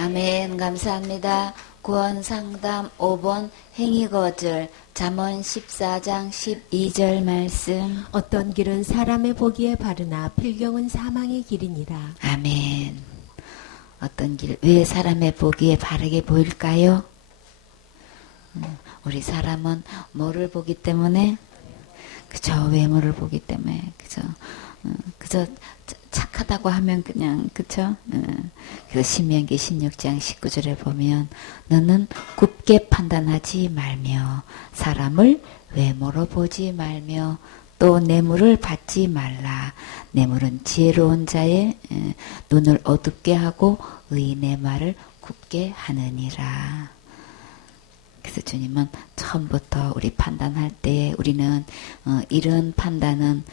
아멘. 감사합니다. 구원상담 5번 행위거절 잠언 14장 12절 말씀. 어떤 길은 사람의 보기에 바르나 필경은 사망의 길이니라. 아멘. 어떤 길, 왜 사람의 보기에 바르게 보일까요? 우리 사람은 뭐를 보기 때문에? 그저 외모를 보기 때문에, 그저 착하다고 하면 그냥, 그쵸? 그래서 신명기 16장 19절에 보면 너는 굽게 판단하지 말며 사람을 외모로 보지 말며 또 뇌물을 받지 말라. 뇌물은 지혜로운 자의 눈을 어둡게 하고 의인의 말을 굽게 하느니라. 그래서 주님은 처음부터 우리 판단할 때 우리는 이런 판단은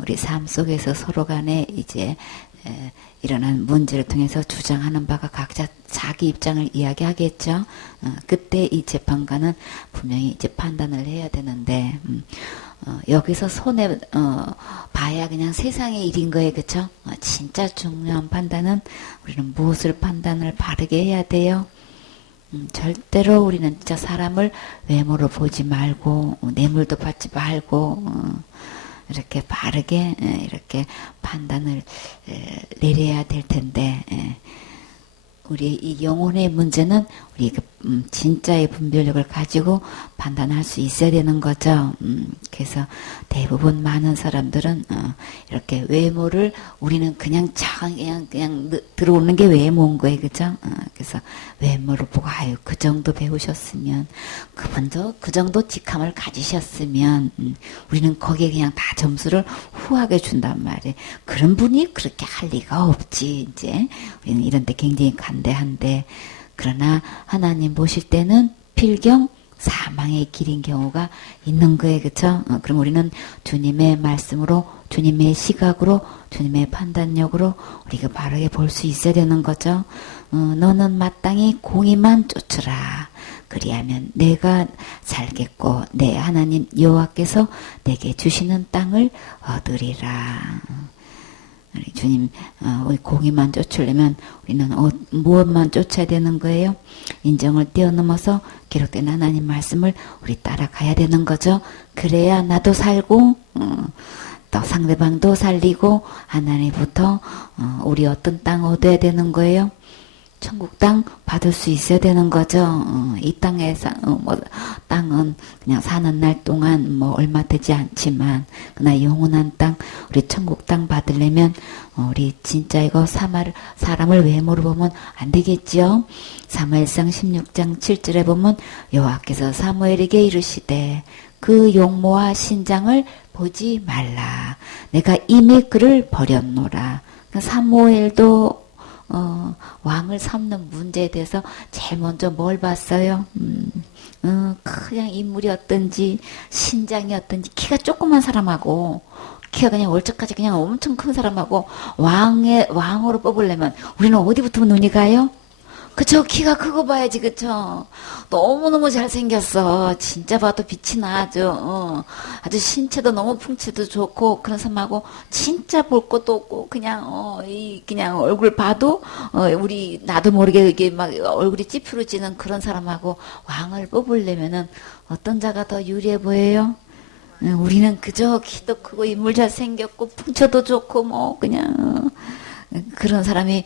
우리 삶 속에서 서로 간에 이제 일어난 문제를 통해서 주장하는 바가 각자 자기 입장을 이야기하겠죠. 그때 이 재판관은 분명히 이제 판단을 해야 되는데 여기서 손에 봐야 그냥 세상의 일인 거예요. 그쵸? 진짜 중요한 판단은 우리는 무엇을 판단을 바르게 해야 돼요? 절대로 우리는 진짜 사람을 외모로 보지 말고 뇌물도 받지 말고 이렇게 바르게 이렇게 판단을 내려야 될 텐데 우리 이 영혼의 문제는 우리 진짜의 분별력을 가지고 판단할 수 있어야 되는 거죠. 그래서 대부분 많은 사람들은 이렇게 외모를 우리는 그냥 들어오는 게 외모인 거예요, 그죠? 그래서 외모를 보고 아유 그 정도 배우셨으면 그분도 그 정도 직함을 가지셨으면 우리는 거기에 그냥 다 점수를 후하게 준단 말이에요. 그런 분이 그렇게 할 리가 없지. 이제 우리는 이런 데 굉장히 간대한데. 그러나 하나님 보실 때는 필경 사망의 길인 경우가 있는 거예요. 그쵸? 그럼 우리는 주님의 말씀으로 주님의 시각으로 주님의 판단력으로 우리가 바르게 볼 수 있어야 되는 거죠. 너는 마땅히 공의만 쫓으라. 그리하면 내가 살겠고 내 하나님 여호와께서 내게 주시는 땅을 얻으리라. 주님, 우리 공의만 쫓으려면 우리는 무엇만 쫓아야 되는 거예요? 인정을 뛰어넘어서 기록된 하나님 말씀을 우리 따라가야 되는 거죠. 그래야 나도 살고 또 상대방도 살리고 하나님부터 우리 어떤 땅 얻어야 되는 거예요? 천국 땅 받을 수 있어야 되는 거죠. 이 땅에서 땅은 그냥 사는 날 동안 얼마 되지 않지만 그러나 영원한 땅 우리 천국 땅 받으려면 우리 진짜 이거 사람을 외모로 보면 안 되겠지요. 사무엘상 16장 7절에 보면 여호와께서 사무엘에게 이르시되 그 용모와 신장을 보지 말라. 내가 이미 그를 버렸노라. 사무엘도 왕을 삼는 문제에 대해서 제일 먼저 뭘 봤어요? 그냥 인물이 어떤지, 신장이 어떤지, 키가 조그만 사람하고, 키가 그냥 월척까지 그냥 엄청 큰 사람하고, 왕으로 뽑으려면, 우리는 어디부터 눈이 가요? 그쵸? 키가 크고 봐야지, 그쵸? 너무너무 잘생겼어. 진짜 봐도 빛이 나, 아주 신체도 너무 풍치도 좋고, 그런 사람하고, 진짜 볼 것도 없고, 그냥 얼굴 봐도, 나도 모르게 이게 막 얼굴이 찌푸려지는 그런 사람하고 왕을 뽑으려면은 어떤 자가 더 유리해 보여요? 우리는 그저 키도 크고 인물 잘생겼고, 풍처도 좋고, 그런 사람이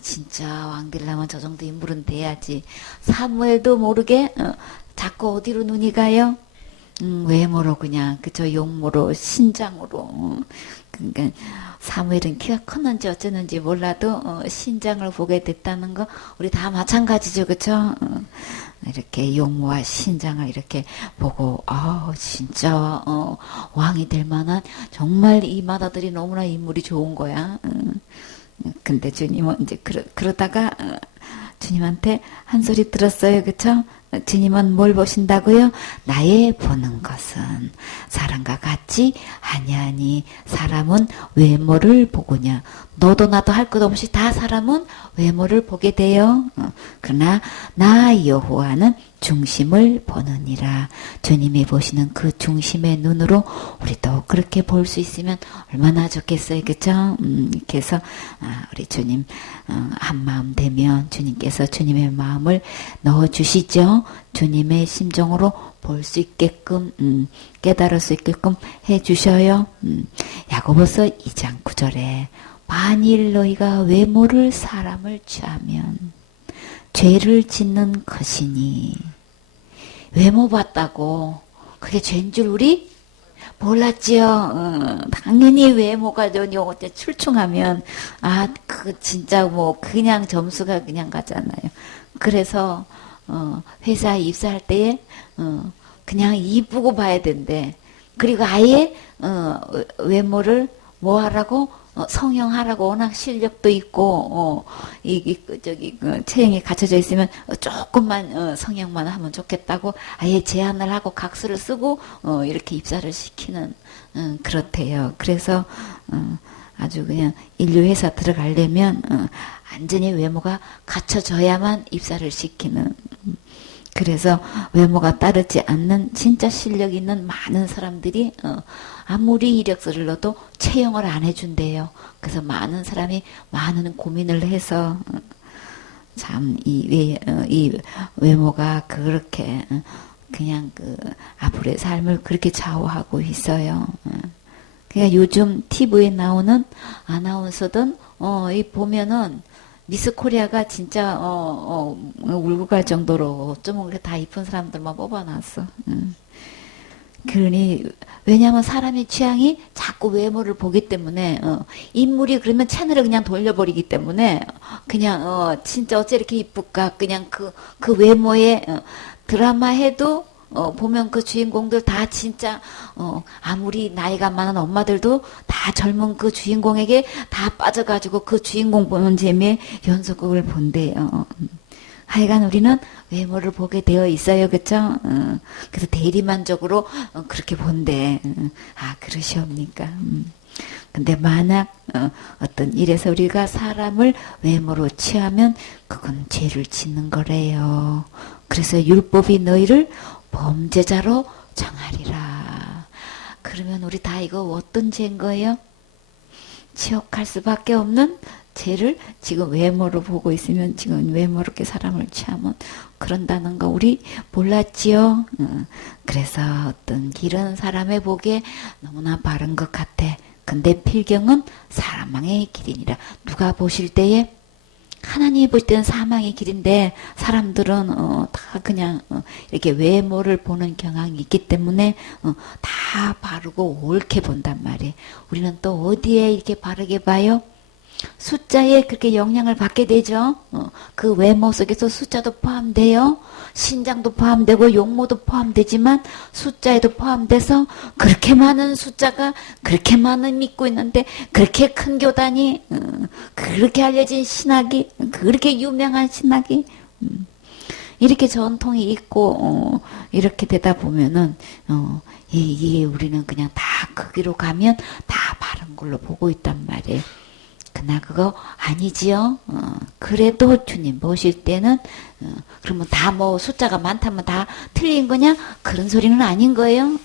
진짜 왕 되려면 저 정도 인물은 돼야지. 사무엘도 모르게 자꾸 어디로 눈이 가요? 외모로 그냥 그저 용모로 신장으로. 그러니까 사무엘은 키가 컸는지 어쩌는지 몰라도 신장을 보게 됐다는 거 우리 다 마찬가지죠, 그쵸? 이렇게 용모와 신장을 이렇게 보고 진짜 왕이 될 만한 정말 이 마다들이 너무나 인물이 좋은 거야. 근데 주님은 이제 그러다가 주님한테 한 소리 들었어요, 그쵸? 주님은 뭘 보신다고요? 나의 보는 것은 사람과 같지 아니하니 사람은 외모를 보고냐. 너도 나도 할 것 없이 다 사람은 외모를 보게 돼요. 그러나 나 여호와는 중심을 보느니라. 주님이 보시는 그 중심의 눈으로 우리도 그렇게 볼 수 있으면 얼마나 좋겠어요. 그죠? 이렇게 해서 우리 주님 한마음 되면 주님께서 주님의 마음을 넣어주시죠. 주님의 심정으로 볼 수 있게끔 깨달을 수 있게끔 해주셔요. 야고보서 2장 9절에 만일 너희가 외모를 사람을 취하면 죄를 짓는 것이니. 외모 봤다고 그게 죄인 줄 우리 몰랐지요. 당연히 외모가 출중하면 그 진짜 뭐 그냥 점수가 그냥 가잖아요. 그래서 회사에 입사할 때에 그냥 이쁘고 봐야 된대. 그리고 아예 외모를 뭐 하라고 성형하라고. 워낙 실력도 있고 체형이 갖춰져 있으면 조금만 성형만 하면 좋겠다고 아예 제한을 하고 각서를 쓰고 이렇게 입사를 시키는 그렇대요. 그래서 아주 그냥 인류 회사 들어가려면 완전히 외모가 갖춰져야만 입사를 시키는. 그래서 외모가 따르지 않는 진짜 실력 있는 많은 사람들이 아무리 이력서를 넣어도 채용을 안 해준대요. 그래서 많은 사람이 많은 고민을 해서 참 이 외모가 그렇게 그냥 앞으로의 삶을 그렇게 좌우하고 있어요. 그러니까 요즘 TV에 나오는 아나운서든 이 보면은 미스 코리아가 진짜 울고 갈 정도로 어쩌면 다 이쁜 사람들만 뽑아놨어. 그러니 왜냐하면 사람의 취향이 자꾸 외모를 보기 때문에 인물이 그러면 채널을 그냥 돌려버리기 때문에 그냥 진짜 어째 이렇게 이쁠까. 그냥 그 외모에 드라마 해도 보면 그 주인공들 다 진짜 아무리 나이가 많은 엄마들도 다 젊은 그 주인공에게 다 빠져가지고 그 주인공 보는 재미에 연속극을 본대요. 하여간 우리는 외모를 보게 되어 있어요. 그쵸? 그래서 대리만족으로 그렇게 본대. 그러시옵니까? 근데 만약 어떤 일에서 우리가 사람을 외모로 취하면 그건 죄를 짓는 거래요. 그래서 율법이 너희를 범죄자로 정하리라. 그러면 우리 다 이거 어떤 죄인 거예요? 지옥 갈 수밖에 없는 죄를 지금 외모로 보고 있으면 지금 외모로 이렇게 사람을 취하면 그런다는 거 우리 몰랐지요? 그래서 어떤 길은 사람의 보기에 너무나 바른 것 같아. 근데 필경은 사망의 길이니라. 누가 보실 때에 하나님이 볼 때는 사망의 길인데 사람들은 다 그냥 이렇게 외모를 보는 경향이 있기 때문에 다 바르고 옳게 본단 말이에요. 우리는 또 어디에 이렇게 바르게 봐요? 숫자에 그렇게 영향을 받게 되죠. 그 외모 속에서 숫자도 포함돼요. 신장도 포함되고 용모도 포함되지만 숫자에도 포함돼서 그렇게 많은 숫자가 그렇게 많은 믿고 있는데 그렇게 큰 교단이 그렇게 알려진 신학이 그렇게 유명한 신학이 이렇게 전통이 있고 이렇게 되다 보면은 이게 우리는 그냥 다 거기로 가면 다 바른 걸로 보고 있단 말이에요. 그러나 그거 아니지요. 그래도 주님 보실 때는 그러면 다 뭐 숫자가 많다면 다 틀린 거냐? 그런 소리는 아닌 거예요.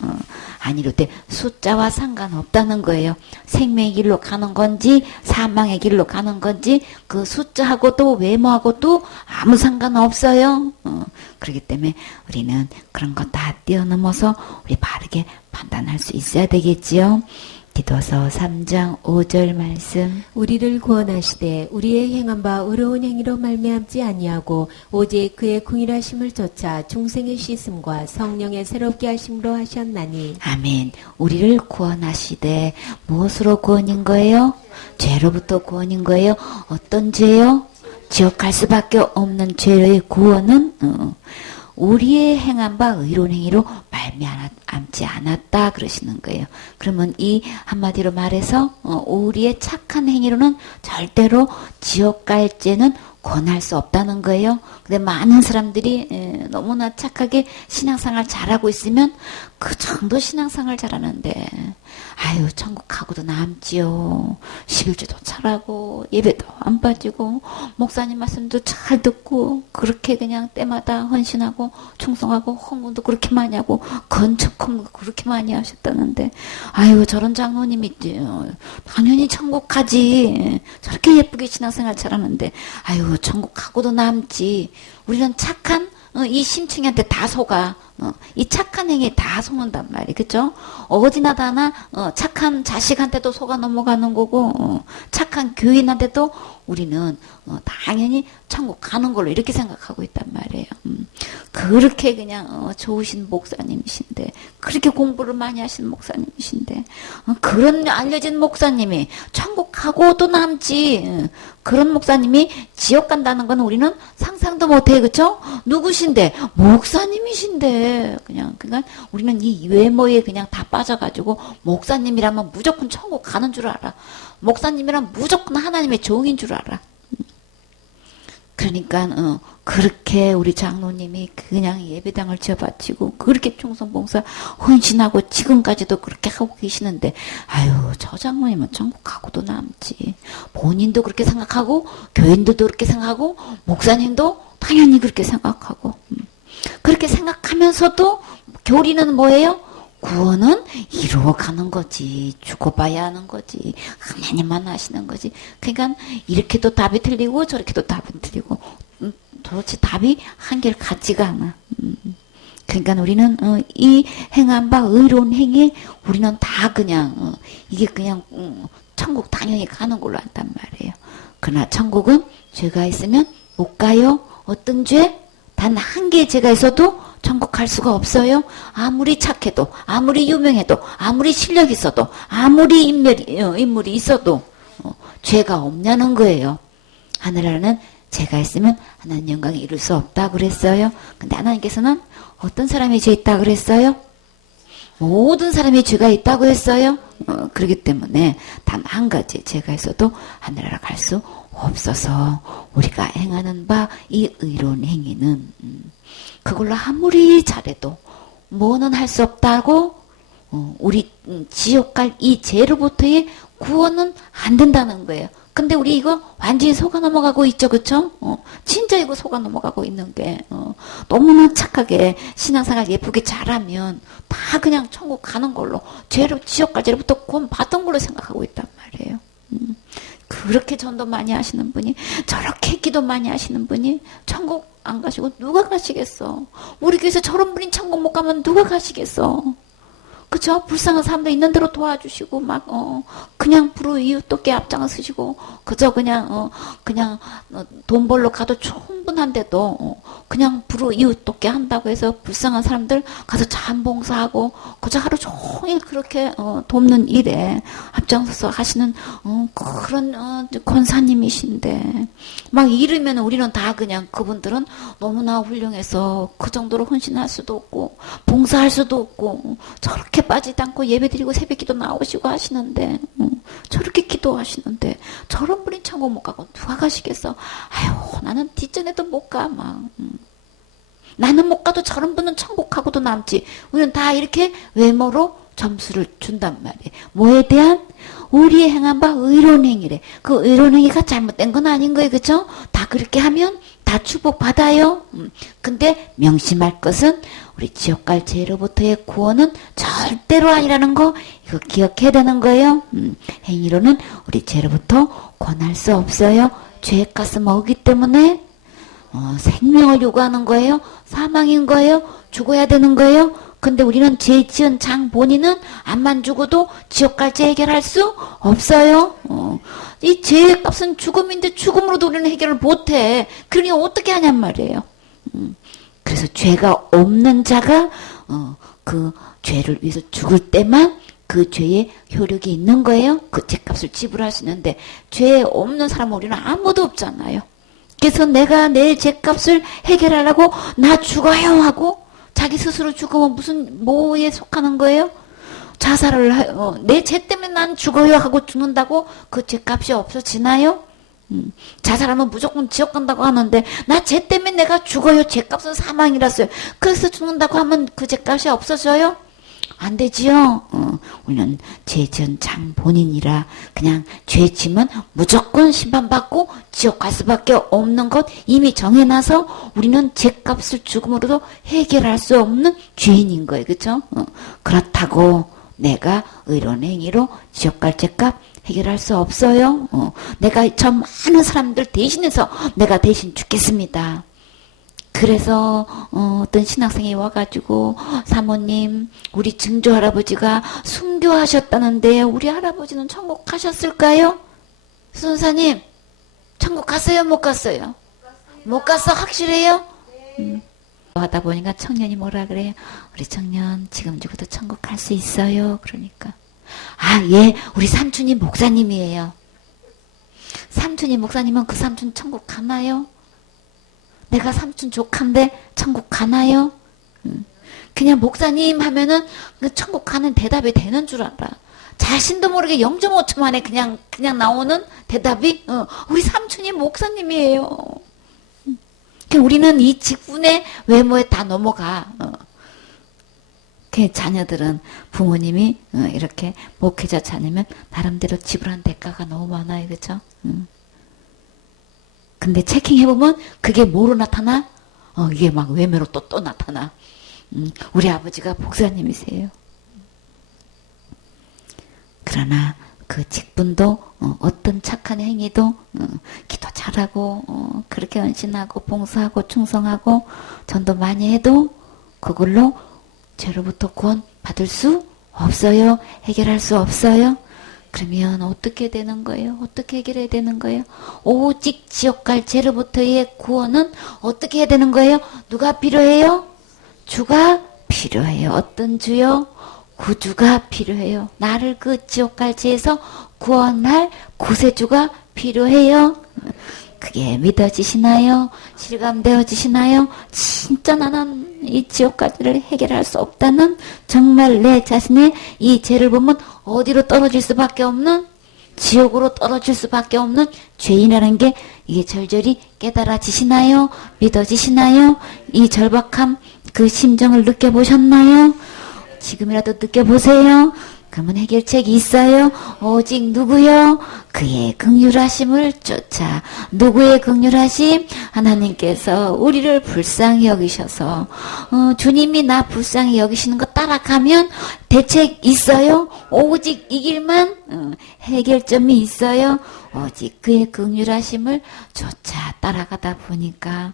아니로되 숫자와 상관없다는 거예요. 생명의 길로 가는 건지 사망의 길로 가는 건지 그 숫자하고도 외모하고도 아무 상관없어요. 그렇기 때문에 우리는 그런 거 다 뛰어넘어서 우리 바르게 판단할 수 있어야 되겠지요. 디도서 3장 5절 말씀. 우리를 구원하시되 우리의 행한 바 의로운 행위로 말미암지 아니하고 오직 그의 궁일하심을 쫓아 중생의 씻음과 성령의 새롭게 하심으로 하셨나니. 아멘. 우리를 구원하시되 무엇으로 구원인 거예요? 죄로부터 구원인 거예요. 어떤 죄요? 지옥 갈 수밖에 없는 죄의 구원은 우리의 행한 바 의로운 행위로 말미암지 않았다 그러시는 거예요. 그러면 이 한마디로 말해서 우리의 착한 행위로는 절대로 지옥 갈 죄는 권할 수 없다는 거예요. 근데 많은 사람들이 너무나 착하게 신앙생활 잘하고 있으면 그 정도 신앙생활 잘하는데 아유 천국 가고도 남지요. 11조도 잘하고 예배도 안 빠지고 목사님 말씀도 잘 듣고 그렇게 그냥 때마다 헌신하고 충성하고 헌금도 그렇게 많이 하고 건축헌금도 그렇게 많이 하셨다는데 아유 저런 장로님이 당연히 천국 가지. 저렇게 예쁘게 신앙생활 잘하는데 아유 천국 가고도 남지. 우리는 착한 이 심층이한테 다 속아. 이 착한 행위에 다 속는단 말이에요. 그죠? 어디나 다나 착한 자식한테도 속아 넘어가는 거고 착한 교인한테도 우리는 당연히 천국 가는 걸로 이렇게 생각하고 있단 말이에요. 그렇게 그냥 좋으신 목사님이신데 그렇게 공부를 많이 하신 목사님이신데 그런 알려진 목사님이 천국 가고도 남지. 그런 목사님이 지옥 간다는 건 우리는 상상도 못해. 그쵸? 누구신데? 목사님이신데 그냥 그러니까 우리는 이 외모에 그냥 다 빠져가지고 목사님이라면 무조건 천국 가는 줄 알아. 목사님이란 무조건 하나님의 종인 줄 알아. 그러니까 그렇게 우리 장로님이 그냥 예배당을 지어바치고 그렇게 충성봉사 헌신하고 지금까지도 그렇게 하고 계시는데 아유 저 장로님은 천국 가고도 남지. 본인도 그렇게 생각하고 교인들도 그렇게 생각하고 목사님도 당연히 그렇게 생각하고 그렇게 생각하면서도 교리는 뭐예요? 구원은 이루어가는 거지. 죽어봐야 하는 거지. 하나님만 하시는 거지. 그러니까 이렇게도 답이 틀리고 저렇게도 답이 틀리고 도대체 답이 한결 같지가 않아. 그러니까 우리는 이 행한 바 의로운 행위 우리는 다 그냥 이게 그냥 천국 당연히 가는 걸로 한단 말이에요. 그러나 천국은 죄가 있으면 못 가요. 어떤 죄? 단 한 개의 죄가 있어도 천국 갈 수가 없어요. 아무리 착해도 아무리 유명해도 아무리 실력 있어도 아무리 인물이 있어도 죄가 없냐는 거예요. 하늘나라는 죄가 있으면 하나님 영광에 이룰 수 없다 그랬어요. 근데 하나님께서는 어떤 사람이 죄 있다 그랬어요? 모든 사람이 죄가 있다고 했어요. 그렇기 때문에 단 한 가지 죄가 있어도 하늘나라 갈 수 없어서 우리가 행하는 바 이 의로운 행위는 그걸로 아무리 잘해도 뭐는 할 수 없다고 우리 지옥 갈 이 죄로부터의 구원은 안 된다는 거예요. 근데 우리 이거 완전히 속아 넘어가고 있죠. 그쵸? 진짜 이거 속아 넘어가고 있는 게 너무나 착하게 신앙생활 예쁘게 잘하면 다 그냥 천국 가는 걸로 죄로 지옥 갈 죄로부터 구원 받은 걸로 생각하고 있단 말이에요. 그렇게 전도 많이 하시는 분이 저렇게 기도 많이 하시는 분이 천국 안 가시고 누가 가시겠어? 우리 교회에서 저런 분이 천국 못 가면 누가 가시겠어? 그쵸? 불쌍한 사람들 있는 대로 도와주시고 막 그냥 불우이웃 돕게 앞장서시고 그저 그냥 돈 벌러 가도 충분한데도 그냥 불우이웃 돕게 한다고 해서 불쌍한 사람들 가서 자원봉사하고 그저 하루 종일 그렇게 돕는 일에 앞장서서 하시는 그런 권사님이신데 막 이러면 우리는 다 그냥 그분들은 너무나 훌륭해서 그 정도로 헌신할 수도 없고 봉사할 수도 없고 저렇게 빠지지 않고 예배드리고 새벽기도 나오시고 하시는데 저렇게 기도하시는데 저런 분이 천국 못 가고 누가 가시겠어? 아유 나는 뒷전에도 못 가 막 나는 못 가도 저런 분은 천국 가고도 남지. 우리는 다 이렇게 외모로 점수를 준단 말이에요. 뭐에 대한? 우리의 행한 바 의로운 행위래. 그 의로운 행위가 잘못된 건 아닌 거예요. 그죠? 다 그렇게 하면 다 축복받아요. 근데 명심할 것은 우리 지옥 갈 죄로부터의 구원은 절대로 아니라는 거 이거 기억해야 되는 거예요. 행위로는 우리 죄로부터 권할 수 없어요. 죄의 값은 뭐기 때문에 생명을 요구하는 거예요. 사망인 거예요. 죽어야 되는 거예요. 근데 우리는 죄 지은 장 본인은 암만 죽어도 지옥 갈 죄 해결할 수 없어요. 이 죄의 값은 죽음인데 죽음으로도 우리는 해결을 못해. 그러니 어떻게 하냔 말이에요. 그래서 죄가 없는 자가 그 죄를 위해서 죽을 때만 그 죄의 효력이 있는 거예요. 그 죄값을 지불할 수 있는데 죄 없는 사람은 우리는 아무도 없잖아요. 그래서 내가 내 죄값을 해결하려고 나 죽어요 하고 자기 스스로 죽으면 무슨 뭐에 속하는 거예요? 자살을 내 죄 때문에 난 죽어요 하고 죽는다고 그 죄값이 없어지나요? 자살하면 무조건 지옥 간다고 하는데 나 죄 때문에 내가 죽어요. 죄값은 사망이라서요. 그래서 죽는다고 하면 그 죄값이 없어져요? 안 되지요. 우리는 죄 지은 장 본인이라 그냥 죄 지면 무조건 심판받고 지옥 갈 수밖에 없는 것 이미 정해놔서 우리는 죄값을 죽음으로도 해결할 수 없는 죄인인 거예요. 그렇죠? 그렇다고 내가 의로운 행위로 지옥 갈 죄값 해결할 수 없어요. 내가 저 많은 사람들 대신해서 내가 대신 죽겠습니다. 그래서 어떤 신학생이 와가지고 사모님 우리 증조 할아버지가 순교하셨다는데 우리 할아버지는 천국 가셨을까요? 순사님 천국 갔어요? 못 갔어요? 못 갔어? 확실해요? 하다 보니까 청년이 뭐라 그래요? 우리 청년 지금 죽어도 천국 갈 수 있어요. 그러니까 예, 우리 삼촌이 목사님이에요. 삼촌이 목사님은 그 삼촌 천국 가나요? 내가 삼촌 조카인데 천국 가나요? 그냥 목사님 하면은 그 천국 가는 대답이 되는 줄 알아. 자신도 모르게 0.5초 만에 그냥 나오는 대답이 우리 삼촌이 목사님이에요. 우리는 이 직분의 외모에 다 넘어가. 그 자녀들은 부모님이 이렇게 목회자 자녀면 나름대로 지불한 대가가 너무 많아요. 그렇죠? 근데 체킹해보면 그게 뭐로 나타나? 이게 막 외모로 또 나타나. 우리 아버지가 목사님이세요. 그러나 그 직분도 어떤 착한 행위도 기도 잘하고 그렇게 헌신하고 봉사하고 충성하고 전도 많이 해도 그걸로 죄로부터 구원 받을 수 없어요. 해결할 수 없어요. 그러면 어떻게 되는 거예요? 어떻게 해결해야 되는 거예요? 오직 지옥 갈 죄로부터의 구원은 어떻게 해야 되는 거예요? 누가 필요해요? 주가 필요해요. 어떤 주요? 구주가 필요해요. 나를 그 지옥 갈 죄에서 구원할 구세주가 필요해요. 그게 믿어지시나요? 실감되어지시나요? 진짜 나는 이 지옥까지를 해결할 수 없다는 정말 내 자신의 이 죄를 보면 어디로 떨어질 수밖에 없는 지옥으로 떨어질 수밖에 없는 죄인이라는 게 이게 절절히 깨달아지시나요? 믿어지시나요? 이 절박함 그 심정을 느껴보셨나요? 지금이라도 느껴보세요. 그러면 해결책이 있어요. 오직 누구요? 그의 긍휼하심을 쫓아. 누구의 긍휼하심? 하나님께서 우리를 불쌍히 여기셔서 주님이 나 불쌍히 여기시는 거 따라가면 대책 있어요. 오직 이 길만 해결점이 있어요. 오직 그의 긍휼하심을 쫓아 따라가다 보니까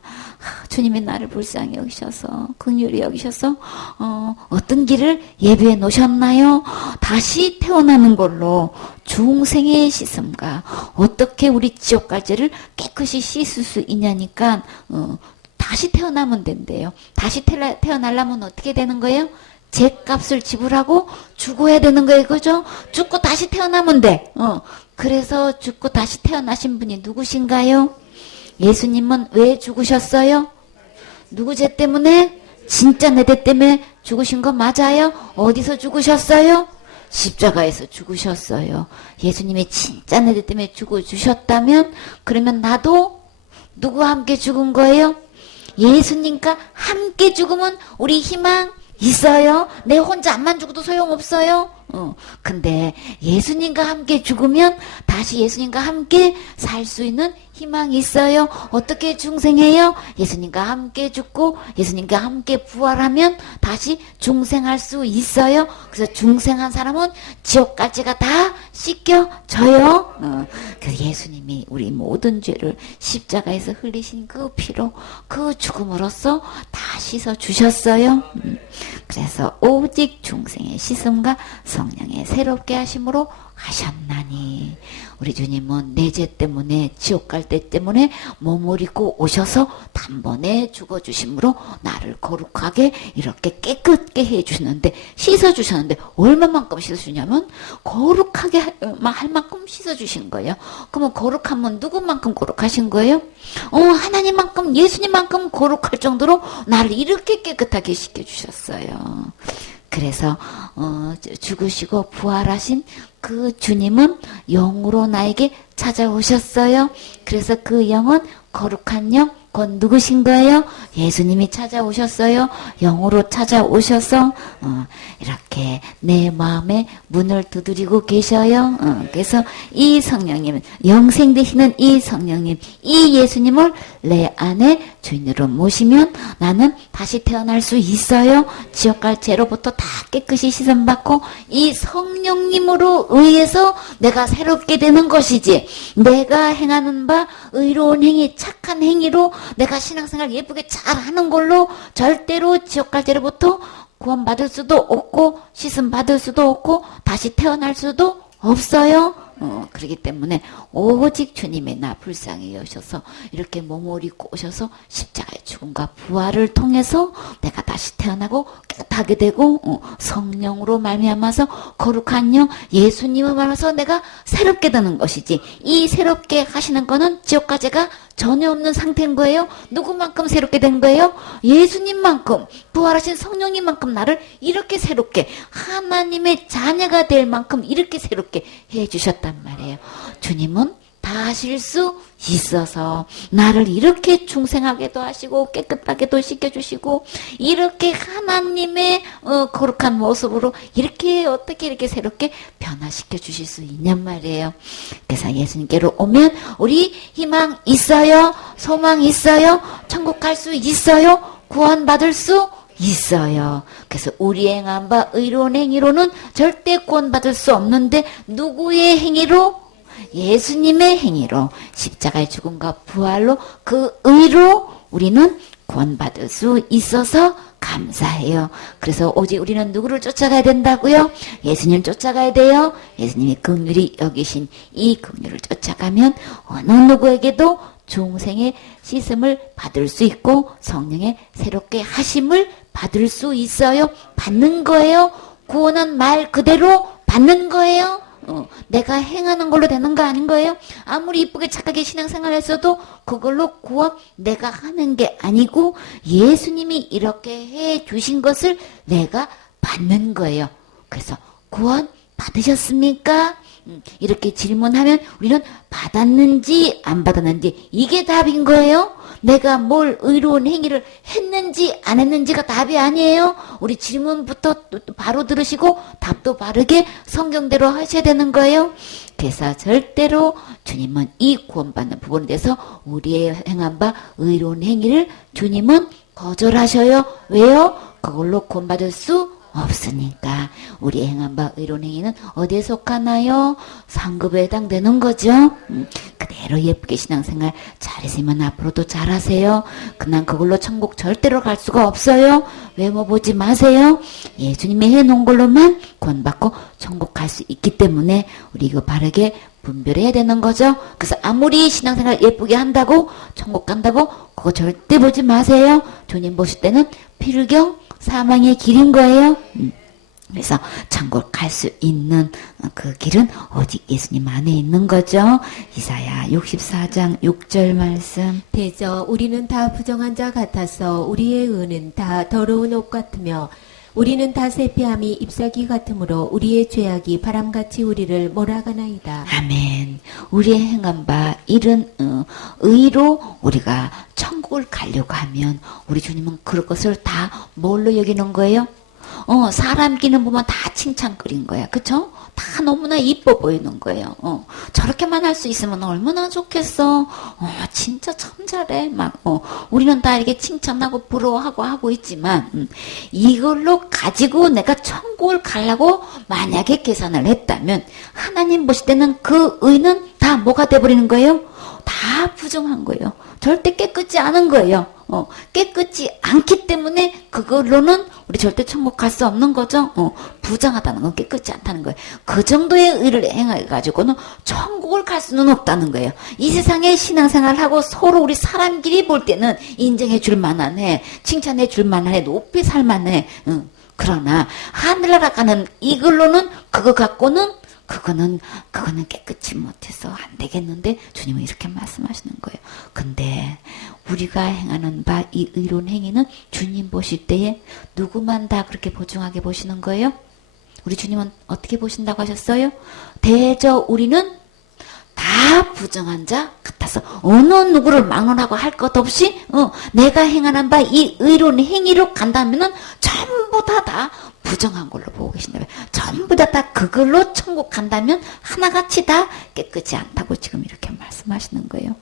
주님이 나를 불쌍히 여기셔서 긍휼히 여기셔서 어떤 길을 예비해 놓으셨나요? 다시 태어나는 걸로 중생의 씻음과 어떻게 우리 지옥 갈 죄를 깨끗이 씻을 수 있냐니까 다시 태어나면 된대요. 다시 태어나려면 어떻게 되는 거예요? 죄값을 지불하고 죽어야 되는 거예요. 그죠? 죽고 다시 태어나면 돼. 그래서 죽고 다시 태어나신 분이 누구신가요? 예수님은 왜 죽으셨어요? 누구 죄 때문에? 진짜 내 죄 때문에 죽으신 거 맞아요? 어디서 죽으셨어요? 십자가에서 죽으셨어요. 예수님이 진짜 내 죄 때문에 죽어주셨다면 그러면 나도 누구와 함께 죽은 거예요? 예수님과 함께 죽으면 우리 희망 있어요? 내 혼자 안만 죽어도 소용없어요? 근데 예수님과 함께 죽으면 다시 예수님과 함께 살 수 있는 희망이 있어요. 어떻게 중생해요? 예수님과 함께 죽고 예수님과 함께 부활하면 다시 중생할 수 있어요. 그래서 중생한 사람은 지옥 갈 죄가 다 씻겨져요. 그 예수님이 우리 모든 죄를 십자가에서 흘리신 그 피로 그 죽음으로써 다 씻어 주셨어요. 그래서 오직 중생의 씻음과 성령의 새롭게 하심으로 하셨나니 우리 주님은 내 죄 때문에 지옥 갈 때 때문에 몸을 입고 오셔서 단번에 죽어주심으로 나를 거룩하게 이렇게 깨끗게 해주시는데 씻어주셨는데 얼마만큼 씻어주냐면 거룩하게 할 만큼 씻어주신 거예요. 그러면 거룩하면 누구만큼 거룩하신 거예요? 하나님만큼 예수님만큼 거룩할 정도로 나를 이렇게 깨끗하게 씻겨주셨어요. 그래서 죽으시고 부활하신 그 주님은 영으로 나에게 찾아오셨어요. 그래서 그 영은 거룩한 영, 그건 누구신 거예요? 예수님이 찾아오셨어요. 영으로 찾아오셔서 이렇게 내 마음에 문을 두드리고 계셔요. 그래서 이 성령님, 영생 되시는 이 성령님, 이 예수님을 내 안에 주인으로 모시면 나는 다시 태어날 수 있어요. 지옥갈 죄로부터 다 깨끗이 씻음받고 이 성령님으로 의해서 내가 새롭게 되는 것이지, 내가 행하는 바 의로운 행위, 착한 행위로 내가 신앙생활 예쁘게 잘하는 걸로 절대로 지옥갈 죄로부터 구원받을 수도 없고 씻음받을 수도 없고 다시 태어날 수도 없어요. 그렇기 때문에 오직 주님의 나 불쌍히 여셔서 이렇게 몸을 입고 오셔서 십자가의 죽음과 부활을 통해서 내가 다시 태어나고 깨끗하게 되고 성령으로 말미암아서 거룩한 영 예수님을 말하면서 내가 새롭게 되는 것이지, 이 새롭게 하시는 거는 지옥까지가 전혀 없는 상태인 거예요. 누구만큼 새롭게 된 거예요? 예수님만큼, 부활하신 성령님만큼 나를 이렇게 새롭게, 하나님의 자녀가 될 만큼 이렇게 새롭게 해주셨단 말이에요. 주님은 다 하실 수 있어서 나를 이렇게 중생하게도 하시고 깨끗하게도 씻겨주시고 이렇게 하나님의 거룩한 모습으로 이렇게 어떻게 이렇게 새롭게 변화시켜 주실 수 있냔 말이에요. 그래서 예수님께로 오면 우리 희망 있어요? 소망 있어요? 천국 갈 수 있어요? 구원받을 수 있어요. 그래서 우리 행한 바 의로운 행위로는 절대 구원받을 수 없는데 누구의 행위로? 예수님의 행위로, 십자가의 죽음과 부활로 그 의로 우리는 구원받을 수 있어서 감사해요. 그래서 오직 우리는 누구를 쫓아가야 된다고요? 예수님을 쫓아가야 돼요. 예수님이 긍휼히 여기신 이 긍휼을 쫓아가면 어느 누구에게도 중생의 씻음을 받을 수 있고 성령의 새롭게 하심을 받을 수 있어요. 받는 거예요. 구원은 말 그대로 받는 거예요. 내가 행하는 걸로 되는 거 아닌 거예요? 아무리 이쁘게 착하게 신앙생활 했어도 그걸로 구원 내가 하는 게 아니고 예수님이 이렇게 해 주신 것을 내가 받는 거예요. 그래서 구원 받으셨습니까? 이렇게 질문하면 우리는 받았는지 안 받았는지 이게 답인 거예요. 내가 뭘 의로운 행위를 했는지 안 했는지가 답이 아니에요. 우리 질문부터 바로 들으시고 답도 바르게 성경대로 하셔야 되는 거예요. 그래서 절대로 주님은 이 구원받는 부분에 대해서 우리의 행한 바 의로운 행위를 주님은 거절하셔요. 왜요? 그걸로 구원받을 수 없으니까. 우리 행한 바 의로운 행위는 어디에 속하나요? 상급에 해당되는 거죠. 그대로 예쁘게 신앙생활 잘했으면 앞으로도 잘하세요. 그냥 그걸로 천국 절대로 갈 수가 없어요. 외모 보지 마세요. 예수님이 해놓은 걸로만 구원받고 천국 갈 수 있기 때문에 우리 이거 바르게 분별해야 되는 거죠. 그래서 아무리 신앙생활 예쁘게 한다고 천국 간다고 그거 절대 보지 마세요. 주님 보실 때는 필경 사망의 길인 거예요. 그래서 천국 갈 수 있는 그 길은 오직 예수님 안에 있는 거죠. 이사야 64장 6절 말씀. 대저 우리는 다 부정한 자 같아서 우리의 의는 다 더러운 옷 같으며 우리는 다 세피함이 잎사귀 같으므로 우리의 죄악이 바람같이 우리를 몰아가나이다. 아멘. 우리의 행한 바 일은 의로 우리가 천국을 가려고 하면 우리 주님은 그럴 것을 다 뭘로 여기는 거예요? 사람 끼는 보면 다 칭찬거린 거야. 그쵸? 다 너무나 이뻐 보이는 거예요. 저렇게만 할 수 있으면 얼마나 좋겠어. 진짜 참 잘해. 우리는 다 이렇게 칭찬하고 부러워하고 하고 있지만, 이걸로 가지고 내가 천국을 가려고 만약에 계산을 했다면, 하나님 보실 때는 그 의는 다 뭐가 돼버리는 거예요? 다 부정한 거예요. 절대 깨끗지 않은 거예요. 깨끗지 않기 때문에 그걸로는 우리 절대 천국 갈 수 없는 거죠. 부정하다는 건 깨끗지 않다는 거예요. 그 정도의 의를 행해가지고는 천국을 갈 수는 없다는 거예요. 이 세상에 신앙생활하고 서로 우리 사람끼리 볼 때는 인정해 줄 만하네, 칭찬해 줄 만하네, 높이 살 만해. 그러나 하늘나라 가는 이걸로는 그거 갖고는 그거는 깨끗이 못해서 안 되겠는데 주님은 이렇게 말씀하시는 거예요. 근데 우리가 행하는 바 이 의로운 행위는 주님 보실 때에 누구만 다 그렇게 보증하게 보시는 거예요? 우리 주님은 어떻게 보신다고 하셨어요? 대저 우리는 다 부정한 자 같아서 어느 누구를 막론하고 할 것 없이 내가 행하는 바 이 의로운 행위로 간다면은 전부 다 부정한 걸로 보고 계신다면 전부 다 그걸로 천국 간다면 하나같이 다 깨끗이 않다고 지금 이렇게 말씀하시는 거예요.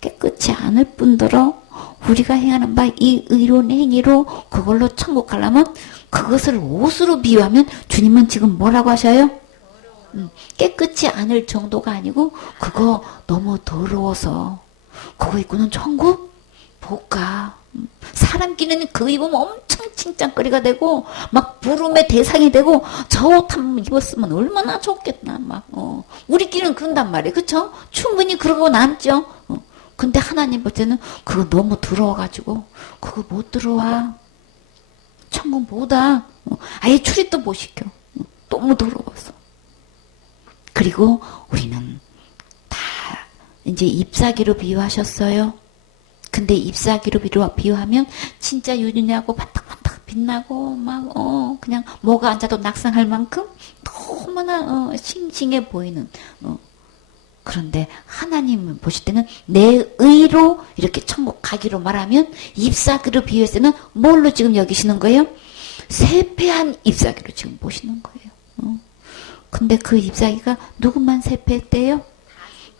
깨끗이 않을 뿐더러 우리가 행하는 바 이 의로운 행위로 그걸로 천국 가려면 그것을 옷으로 비유하면 주님은 지금 뭐라고 하셔요? 깨끗이 않을 정도가 아니고 그거 너무 더러워서 그거 입고는 천국 못 가. 사람끼리는 그거 입으면 엄청 칭찬거리가 되고 막 부름의 대상이 되고 저 옷 한번 입었으면 얼마나 좋겠나 막 우리끼리는 그런단 말이에요. 그쵸? 충분히 그러고 남죠. 근데 하나님 볼 때는 그거 너무 더러워가지고 그거 못 들어와. 천국 못 와. 아예 출입도 못 시켜. 너무 더러워서. 그리고 우리는 다 이제 잎사귀로 비유하셨어요. 근데 잎사귀로 비유하면 진짜 유리냐고 반짝반짝 빛나고 막 그냥 뭐가 앉아도 낙상할 만큼 너무나 싱싱해 보이는 그런데 하나님 보실 때는 내 의로 이렇게 천국 가기로 말하면 잎사귀로 비유했을 때는 뭘로 지금 여기시는 거예요? 세폐한 잎사귀로 지금 보시는 거예요. 근데 그 잎사귀가 누구만 세폐했대요?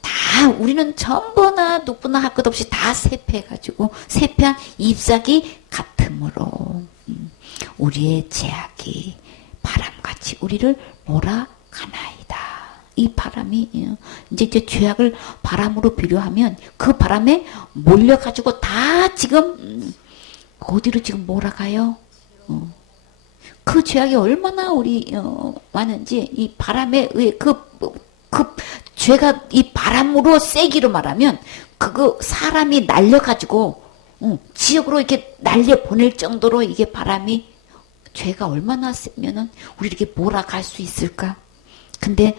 다 우리는 전부나 누구나 할 것 없이 다 세폐해가지고 세폐한 잎사귀 같으므로 우리의 죄악이 바람같이 우리를 몰아가나이다. 이 바람이 이제 죄악을 바람으로 비유하면 그 바람에 몰려가지고 다 지금 어디로 지금 몰아가요? 그 죄악이 얼마나 우리 많은지 이 바람에 의해 그 죄가 이 바람으로 세기로 말하면 그거 사람이 날려가지고 지역으로 이렇게 날려 보낼 정도로 이게 바람이 죄가 얼마나 세면은 우리 이렇게 몰아갈 수 있을까? 근데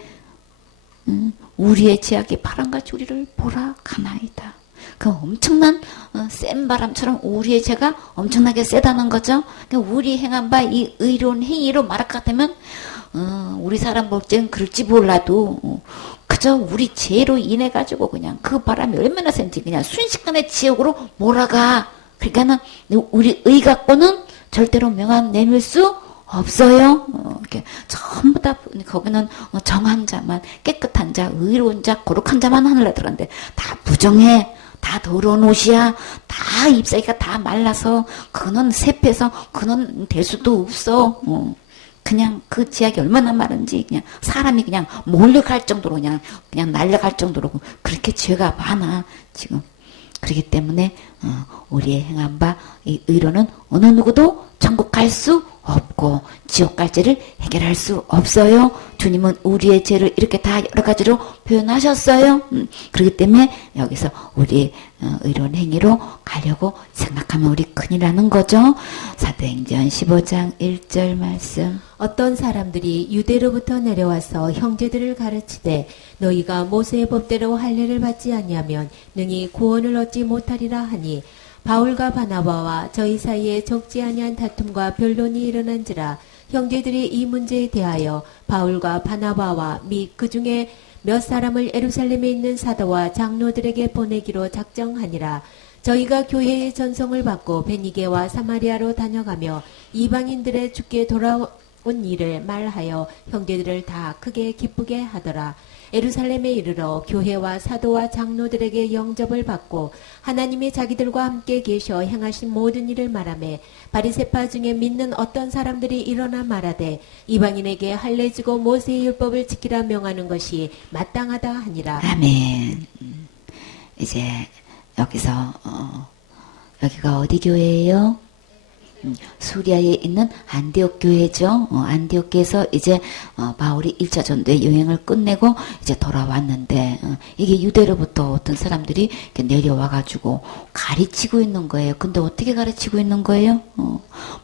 우리의 죄악이 바람같이 우리를 몰아가나이다. 그 엄청난 센 바람처럼 우리의 죄가 엄청나게 세다는 거죠. 그러니까 우리 행한 바 이 의로운 행위로 말할 것 같으면 우리 사람 볼 때는 그럴지 몰라도 그저 우리 죄로 인해 가지고 그냥 그 바람이 얼마나 센지 그냥 순식간에 지옥으로 몰아가. 그러니까는 우리 의 갖고는 절대로 명함 내밀 수 없어요. 이렇게 전부 다 거기는 정한 자만 깨끗한 자, 의로운 자, 거룩한 자만 하늘에 들어간대. 다 부정해. 다 더러운 옷이야. 다 잎사귀가 다 말라서 그는 세폐해서 그는 될 수도 없어. 그냥 그 죄악이 얼마나 많은지 그냥 사람이 그냥 몰려갈 정도로 그냥 날려갈 정도로 그렇게 죄가 많아 지금. 그렇기 때문에 우리의 행한 바 이 의로는 어느 누구도 천국 갈 수 없고 지옥 갈 죄를 해결할 수 없어요. 주님은 우리의 죄를 이렇게 다 여러 가지로 표현하셨어요. 그렇기 때문에 여기서 우리 의로운 행위로 가려고 생각하면 우리 큰일 나는 거죠. 사도행전 15장 1절 말씀. 어떤 사람들이 유대로부터 내려와서 형제들을 가르치되 너희가 모세의 법대로 할례를 받지 아니하면 능히 구원을 얻지 못하리라 하니 바울과 바나바와 저희 사이에 적지 아니한 다툼과 변론이 일어난지라 형제들이 이 문제에 대하여 바울과 바나바와 및 그 중에 몇 사람을 예루살렘에 있는 사도와 장로들에게 보내기로 작정하니라. 저희가 교회의 전성을 받고 베니게와 사마리아로 다녀가며 이방인들의 주께 돌아온 일을 말하여 형제들을 다 크게 기쁘게 하더라. 예루살렘에 이르러 교회와 사도와 장로들에게 영접을 받고 하나님이 자기들과 함께 계셔 행하신 모든 일을 말하며 바리새파 중에 믿는 어떤 사람들이 일어나 말하되 이방인에게 할례지고 모세의 율법을 지키라 명하는 것이 마땅하다 하니라. 아멘. 이제 여기서 여기가 어디 교회예요? 수리아에 있는 안디옥 교회죠. 안디옥 교회에서 이제 바울이 1차 전도의 여행을 끝내고 이제 돌아왔는데 이게 유대로부터 어떤 사람들이 이렇게 내려와가지고 가르치고 있는 거예요. 근데 어떻게 가르치고 있는 거예요?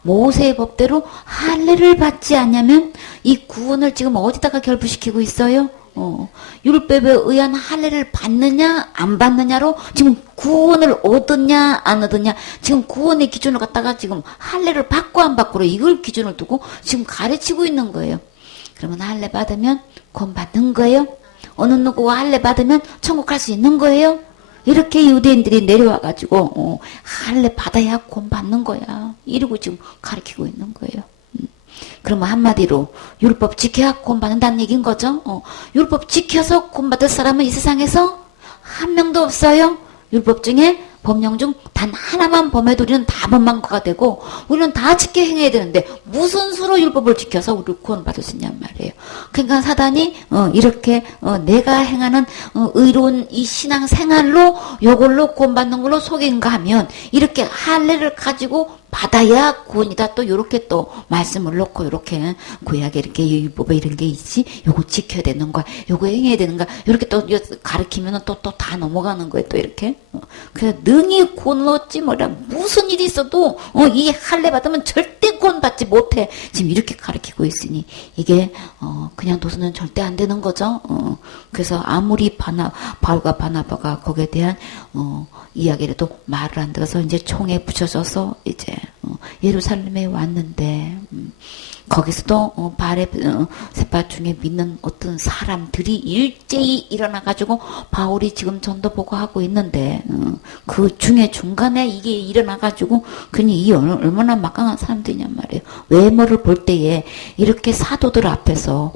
모세의 법대로 할례를 받지 않냐면 이 구원을 지금 어디다가 결부시키고 있어요? 율법에 의한 할례를 받느냐 안 받느냐로 지금 구원을 얻었냐 안 얻었냐, 지금 구원의 기준을 갖다가 지금 할례를 받고 안 받고로 이걸 기준을 두고 지금 가르치고 있는 거예요. 그러면 할례 받으면 구원 받는 거예요? 어느 누구가 할례 받으면 천국 갈 수 있는 거예요? 이렇게 유대인들이 내려와가지고 할례 받아야 구원 받는 거야, 이러고 지금 가르치고 있는 거예요. 그러면 한마디로 율법 지켜야 구원 받는다는 얘기인 거죠. 율법 지켜서 구원 받을 사람은 이 세상에서 한 명도 없어요. 율법 중에 법령 중 단 하나만 범해도 우리는 다 법망거가 되고 우리는 다 지켜 행해야 되는데 무슨 수로 율법을 지켜서 우리 구원받을 수 있냔 말이에요. 그러니까 사단이 이렇게 내가 행하는 의로운 이 신앙 생활로 요걸로 구원받는 걸로 속인가 하면 이렇게 할례를 가지고 받아야 구원이다. 또 요렇게 또 말씀을 놓고 요렇게 구약에 이렇게 율법에 이런 게 있지, 요거 지켜야 되는 거야, 요거 행해야 되는 거야, 요렇게 또 가르치면은 또 다 넘어가는 거예요. 또 이렇게. 그래서 능히 구원을 얻지 뭐라, 무슨 일이 있어도 이 할례 받으면 절대 구원 받지 못해. 지금 이렇게 가르치고 있으니 이게 그냥 둬서는 절대 안 되는 거죠. 그래서 아무리 바울과 바나바가 거기에 대한 이야기라도 말을 안 들어서 이제 총에 붙여져서 이제 예루살렘에 왔는데 거기서도 발의 셋바 중에 믿는 어떤 사람들이 일제히 일어나가지고 바울이 지금 전도 보고하고 있는데 그 중간에 이게 일어나가지고 그니 이 얼마나 막강한 사람들이냔 말이에요. 외모를 볼 때에 이렇게 사도들 앞에서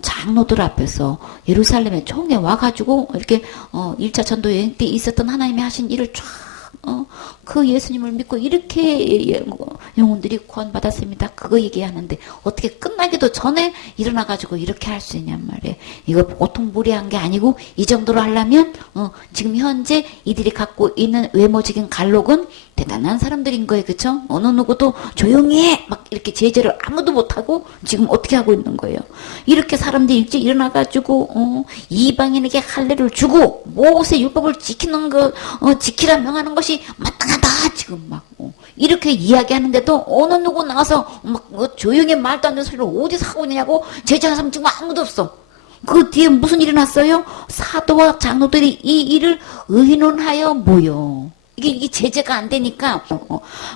장로들 앞에서 예루살렘에 총에 와가지고 이렇게 1차 전도 여행 때 있었던 하나님이 하신 일을 쫙 그 예수님을 믿고 이렇게 영혼들이 구원받았습니다. 그거 얘기하는데 어떻게 끝나기도 전에 일어나가지고 이렇게 할 수 있냔 말이에요. 이거 보통 무리한 게 아니고 이 정도로 하려면 지금 현재 이들이 갖고 있는 외모적인 갈록은 대단한 사람들인 거예요. 그쵸? 어느 누구도 조용히 해! 막 이렇게 제재를 아무도 못하고 지금 어떻게 하고 있는 거예요. 이렇게 사람들이 일찍 일어나가지고 이방인에게 할례를 주고 모세 율법을 지키는 거 지키라 명하는 것이 마땅하다 지금 막 이렇게 이야기하는데도 어느 누구 나와서 막 조용히 말도 안 되는 소리를 어디서 하고 있느냐고 제지하는 사람 지금 아무도 없어. 그 뒤에 무슨 일이 났어요? 사도와 장로들이 이 일을 의논하여 모여. 이게 제재가 안 되니까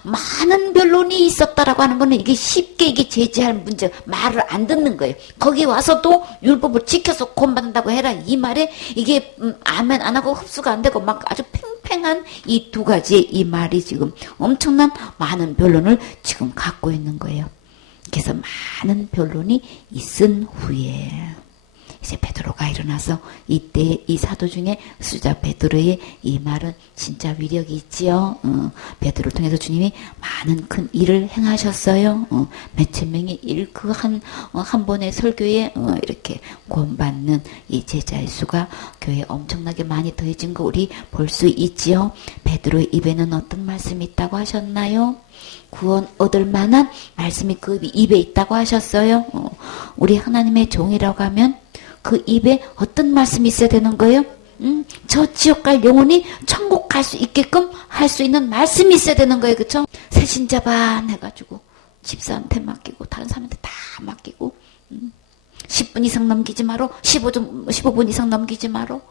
많은 변론이 있었다라고 하는 거는 이게 쉽게 이게 제재할 문제, 말을 안 듣는 거예요. 거기 와서도 율법을 지켜서 구원받는다고 해라 이 말에 이게 아멘 안 하고 흡수가 안 되고 막 아주 팽팽한 이 두 가지 이 말이 지금 엄청난 많은 변론을 지금 갖고 있는 거예요. 그래서 많은 변론이 있은 후에 이제 베드로가 일어나서 이때 이 사도 중에 수자 베드로의 이 말은 진짜 위력이 있지요. 베드로를 통해서 주님이 많은 큰 일을 행하셨어요. 몇천 명이 그 한 번의 설교에 이렇게 구원받는 이 제자의 수가 교회에 엄청나게 많이 더해진 거 우리 볼 수 있지요. 베드로의 입에는 어떤 말씀이 있다고 하셨나요? 구원 얻을 만한 말씀이 그 입에 있다고 하셨어요. 우리 하나님의 종이라고 하면 그 입에 어떤 말씀이 있어야 되는 거예요? 저 지옥 갈 영혼이 천국 갈 수 있게끔 할 수 있는 말씀이 있어야 되는 거예요. 그쵸? 새신자반 해가지고 집사한테 맡기고 다른 사람한테 다 맡기고 10분 이상 넘기지 마로 15분 이상 넘기지 마로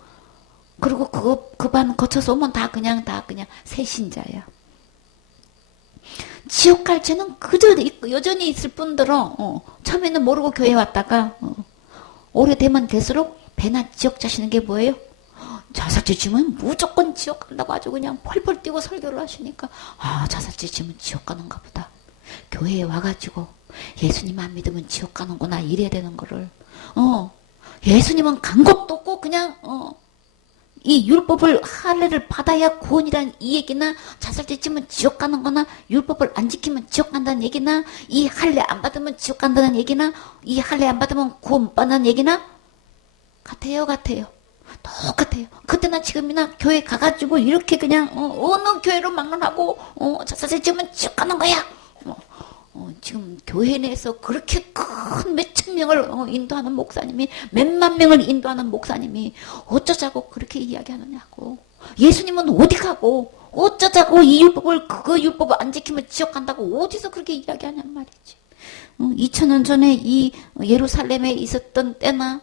그리고 그 반 거쳐서 오면 다 그냥 새신자야. 지옥 갈 죄는 그저 여전히 있을 뿐더러 처음에는 모르고 교회 왔다가 오래되면 될수록 배나 지옥 자시는 게 뭐예요? 자살죄 지면 무조건 지옥 간다고 아주 그냥 펄펄 뛰고 설교를 하시니까 자살죄 지면 지옥 가는가 보다. 교회에 와가지고 예수님 안 믿으면 지옥 가는구나 이래야 되는 거를 예수님은 간 것도 없고 그냥 이 율법을 할례를 받아야 구원이란 이 얘기나 자살죄 지면 지옥 가는 거나 율법을 안 지키면 지옥 간다는 얘기나 이 할례 안 받으면 지옥 간다는 얘기나 이 할례 안 받으면 구원 받는 얘기나 같아요. 똑같아요. 그때나 지금이나 교회 가가지고 이렇게 그냥 어느 교회로 막론하고 자살죄 지면 지옥 가는 거야. 지금 교회 내에서 그렇게 큰 몇천 명을 인도하는 목사님이 몇만 명을 인도하는 목사님이 어쩌자고 그렇게 이야기하느냐고. 예수님은 어디 가고 어쩌자고 이 율법을 그 율법을 안 지키면 지옥 간다고 어디서 그렇게 이야기하냔 말이지. 2000년 전에 이 예루살렘에 있었던 때나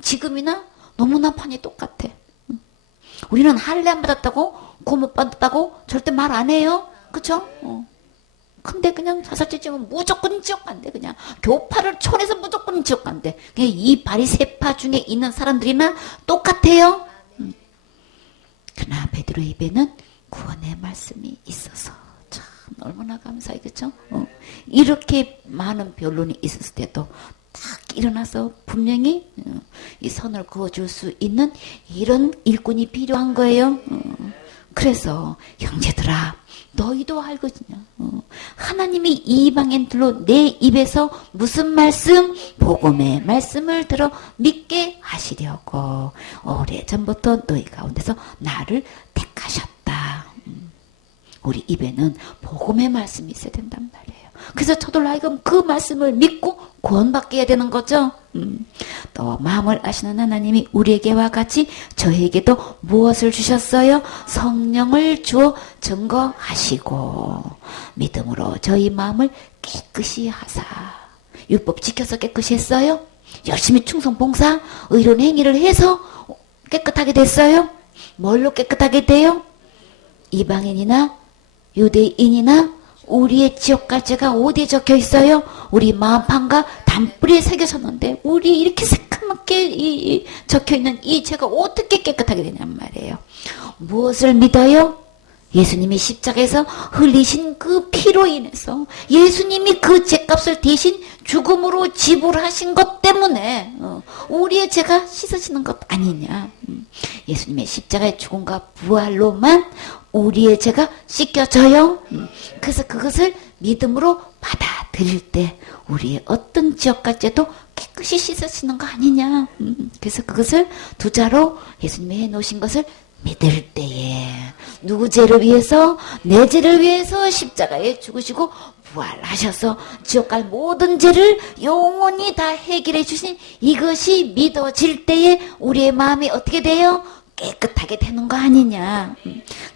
지금이나 너무나 판이 똑같아. 우리는 할례 안 받았다고 구원 못 받았다고 절대 말 안 해요. 그쵸? 근데 그냥 자살죄 지으면 무조건 지옥 간대. 그냥 교파를 촌에서 무조건 지옥 간대. 그냥 이 바리새파 중에 있는 사람들이나 똑같아요. 그러나 베드로 입에는 구원의 말씀이 있어서 참 얼마나 감사해. 그쵸? 이렇게 많은 변론이 있었을 때도 딱 일어나서 분명히 이 선을 그어줄 수 있는 이런 일꾼이 필요한 거예요. 그래서 형제들아, 너희도 알거든요. 하나님이 이방인들로 내 입에서 무슨 말씀? 복음의 말씀을 들어 믿게 하시려고 오래전부터 너희 가운데서 나를 택하셨다. 우리 입에는 복음의 말씀이 있어야 된단 말이에요. 그래서 저도 하여금 그 말씀을 믿고 구원받게 해야 되는 거죠. 또 마음을 아시는 하나님이 우리에게와 같이 저에게도 무엇을 주셨어요? 성령을 주어 증거하시고 믿음으로 저희 마음을 깨끗이 하사. 율법 지켜서 깨끗이 했어요? 열심히 충성 봉사 의로운 행위를 해서 깨끗하게 됐어요? 뭘로 깨끗하게 돼요? 이방인이나 유대인이나 우리의 지옥갈채가 어디에 적혀 있어요? 우리 마음판과 담뿌리에 새겨졌는데 우리 이렇게 새까맣게 적혀 있는 이 죄가 어떻게 깨끗하게 되냔 말이에요. 무엇을 믿어요? 예수님이 십자가에서 흘리신 그 피로 인해서 예수님이 그 죄값을 대신 죽음으로 지불하신 것 때문에 우리의 죄가 씻어지는 것 아니냐. 예수님의 십자가의 죽음과 부활로만 우리의 죄가 씻겨져요. 그래서 그것을 믿음으로 받아들일 때 우리의 어떤 지역갈죄도 깨끗이 씻어지는 거 아니냐. 그래서 그것을 두자로 예수님이 해놓으신 것을 믿을 때에 누구 죄를 위해서? 내 죄를 위해서 십자가에 죽으시고 부활하셔서 지옥 갈 모든 죄를 영원히 다 해결해 주신 이것이 믿어질 때에 우리의 마음이 어떻게 돼요? 깨끗하게 되는 거 아니냐.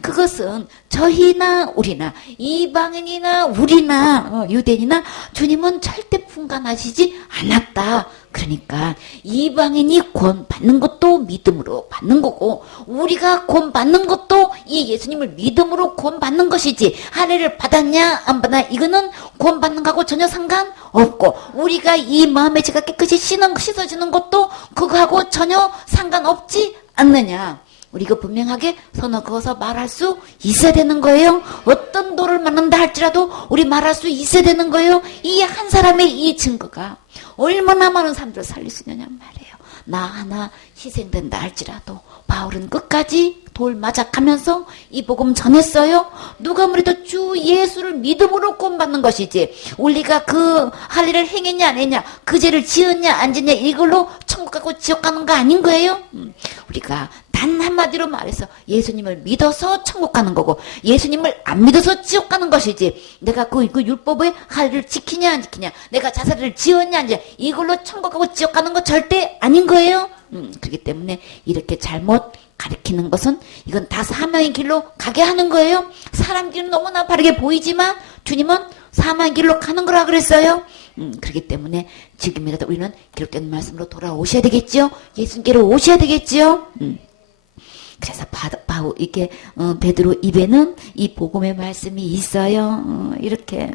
그것은 저희나 우리나 이방인이나 우리나 유대인이나 주님은 절대 분간하시지 않았다. 그러니까 이방인이 구원 받는 것도 믿음으로 받는 거고 우리가 구원 받는 것도 이 예수님을 믿음으로 구원 받는 것이지 할례를 받았냐 안 받았냐 이거는 구원 받는 거하고 전혀 상관없고 우리가 이 마음의 죄가 깨끗이 씻어지는 것도 그거하고 전혀 상관없지 않느냐. 우리가 분명하게 선을 그어서 말할 수 있어야 되는 거예요. 어떤 도를 맞는다 할지라도 우리 말할 수 있어야 되는 거예요. 이 한 사람의 이 증거가 얼마나 많은 사람들을 살릴 수 있느냐 말이에요. 나 하나 희생된다 할지라도 바울은 끝까지 돌 맞아가면서 이 복음 전했어요. 누가 아무래도 주 예수를 믿음으로 구원받는 것이지 우리가 그 할례를 행했냐 안 했냐 그 죄를 지었냐 안 지었냐 이걸로 천국 가고 지옥 가는 거 아닌 거예요. 우리가 단 한마디로 말해서 예수님을 믿어서 천국 가는 거고 예수님을 안 믿어서 지옥 가는 것이지 내가 그 율법의 할례를 지키냐 안 지키냐 내가 자살을 지었냐 안 지었냐 이걸로 천국 가고 지옥 가는 거 절대 아닌 거예요. 그렇기 때문에 이렇게 잘못 가르치는 것은 이건 다 사망의 길로 가게 하는 거예요. 사람 길은 너무나 바르게 보이지만 주님은 사망의 길로 가는 거라 그랬어요. 그렇기 때문에 지금이라도 우리는 기록된 말씀으로 돌아오셔야 되겠지요. 예수님께로 오셔야 되겠지요. 그래서 바로 이게 베드로 입에는 이 복음의 말씀이 있어요. 이렇게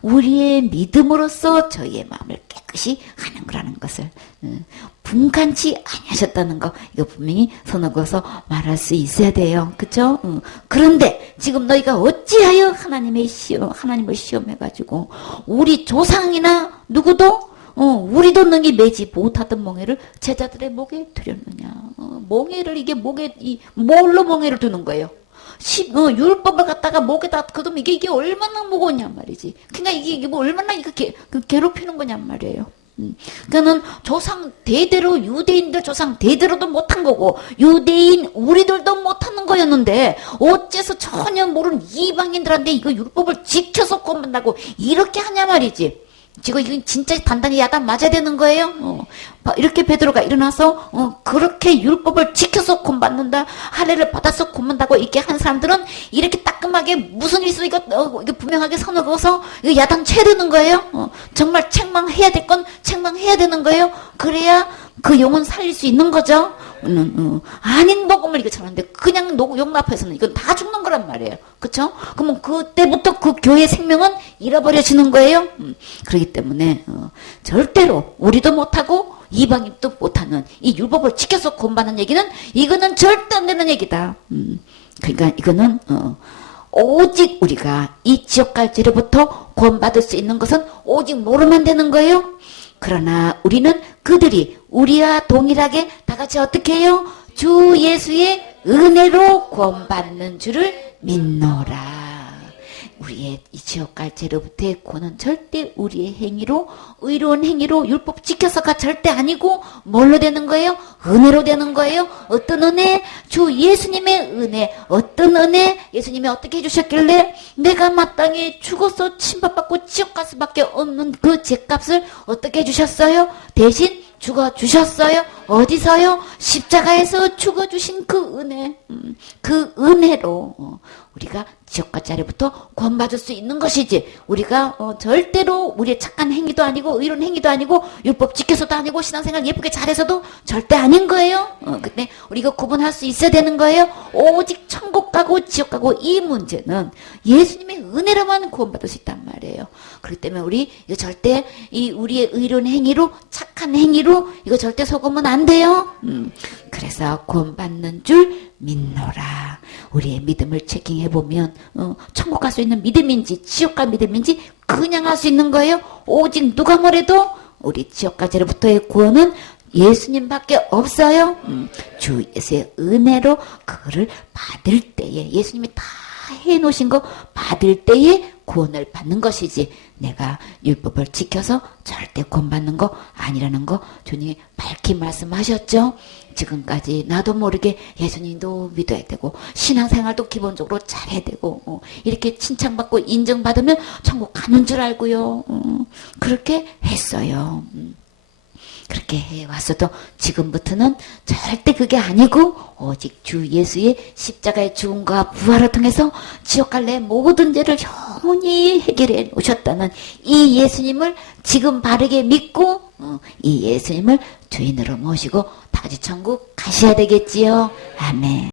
우리의 믿음으로써 저희의 마음을 깨끗이 하는 거라는 것을 분간치 아니하셨다는 거 이거 분명히 손을 그어서 말할 수 있어야 돼요. 그렇죠? 그런데 지금 너희가 어찌하여 하나님을 시험해가지고 우리 조상이나 누구도 우리도 능히 매지 못하던 멍에를 제자들의 목에 두렸느냐. 멍에를 이게 목에 뭘로 멍에를 두는 거예요? 율법을 갖다가 목에다 그러면 이게 얼마나 무거웠냔 말이지. 그러니까 이게 뭐 얼마나 괴롭히는 거냔 말이에요. 그러니까는 조상 대대로 유대인들 조상 대대로도 못한 거고 유대인 우리들도 못하는 거였는데 어째서 전혀 모르는 이방인들한테 이거 율법을 지켜서 구원받는다고 이렇게 하냐 말이지. 지금 이건 진짜 단단히 야단 맞아야 되는 거예요. 이렇게 베드로가 일어나서 그렇게 율법을 지켜서 구원받는다, 할례를 받아서 구원받는다고 이렇게 한 사람들은 이렇게 따끔하게 무슨 일 있어 이거 분명하게 선을 그어서 이거 야단 쳐야 되는 거예요. 정말 책망해야 될 건 책망해야 되는 거예요. 그래야 그 영혼 살릴 수 있는 거죠. 아닌 복음을 이거 전하는데 그냥 용납해서는 이건 다 죽는 거란 말이에요. 그쵸? 그러면 그때부터 그 교회의 생명은 잃어버려지는 거예요. 그렇기 때문에 절대로 우리도 못하고 이방인도 못하는 이 율법을 지켜서 구원받는 얘기는 이거는 절대 안 되는 얘기다. 그러니까 이거는 오직 우리가 이 지옥갈지로부터 구원받을 수 있는 것은 오직 모르면 되는 거예요. 그러나 우리는 그들이 우리와 동일하게 다 같이 어떻게 해요? 주 예수의 은혜로 구원받는 줄을 믿노라. 우리의 이 지옥갈지로부터의 구원은 절대 우리의 행위로, 의로운 행위로 율법 지켜서가 절대 아니고 뭘로 되는 거예요? 은혜로 되는 거예요. 어떤 은혜? 주 예수님의 은혜. 어떤 은혜? 예수님이 어떻게 해주셨길래 내가 마땅히 죽어서 침받받고 지옥 갈 수밖에 없는 그 죄값을 어떻게 해주셨어요? 대신 죽어주셨어요. 어디서요? 십자가에서 죽어주신 그 은혜. 그 은혜로 우리가 지옥갈자리부터 구원받을 수 있는 것이지, 우리가 절대로 우리의 착한 행위도 아니고 의로운 행위도 아니고 율법 지켜서도 아니고 신앙생활 예쁘게 잘해서도 절대 아닌 거예요. 근데 우리가 구분할 수 있어야 되는 거예요. 오직 천국 가고 지옥 가고 이 문제는 예수님의 은혜로만 구원받을 수 있단 말이에요. 그렇기 때문에 우리 이거 절대 이 우리의 의로운 행위로, 착한 행위로 이거 절대 속으면 안 돼요. 그래서 구원받는 줄 믿노라. 우리의 믿음을 체킹해보면 천국 갈 수 있는 믿음인지 지옥 갈 믿음인지 그냥 할 수 있는 거예요. 오직 누가 뭐래도 우리 지옥까지로부터의 구원은 예수님밖에 없어요. 주 예수의 은혜로 그거를 받을 때에, 예수님이 다 해놓으신 거 받을 때에 구원을 받는 것이지, 내가 율법을 지켜서 절대 구원받는 거 아니라는 거 주님이 밝히 말씀하셨죠. 지금까지 나도 모르게 예수님도 믿어야 되고 신앙생활도 기본적으로 잘해야 되고 이렇게 칭찬받고 인정받으면 천국 가는 줄 알고요. 그렇게 했어요. 그렇게 해왔어도 지금부터는 절대 그게 아니고 오직 주 예수의 십자가의 죽음과 부활을 통해서 지옥 갈래 모든 죄를 영원히 해결해 오셨다는 이 예수님을 지금 바르게 믿고 이 예수님을 주인으로 모시고 다 같이 천국 가셔야 되겠지요. 아멘.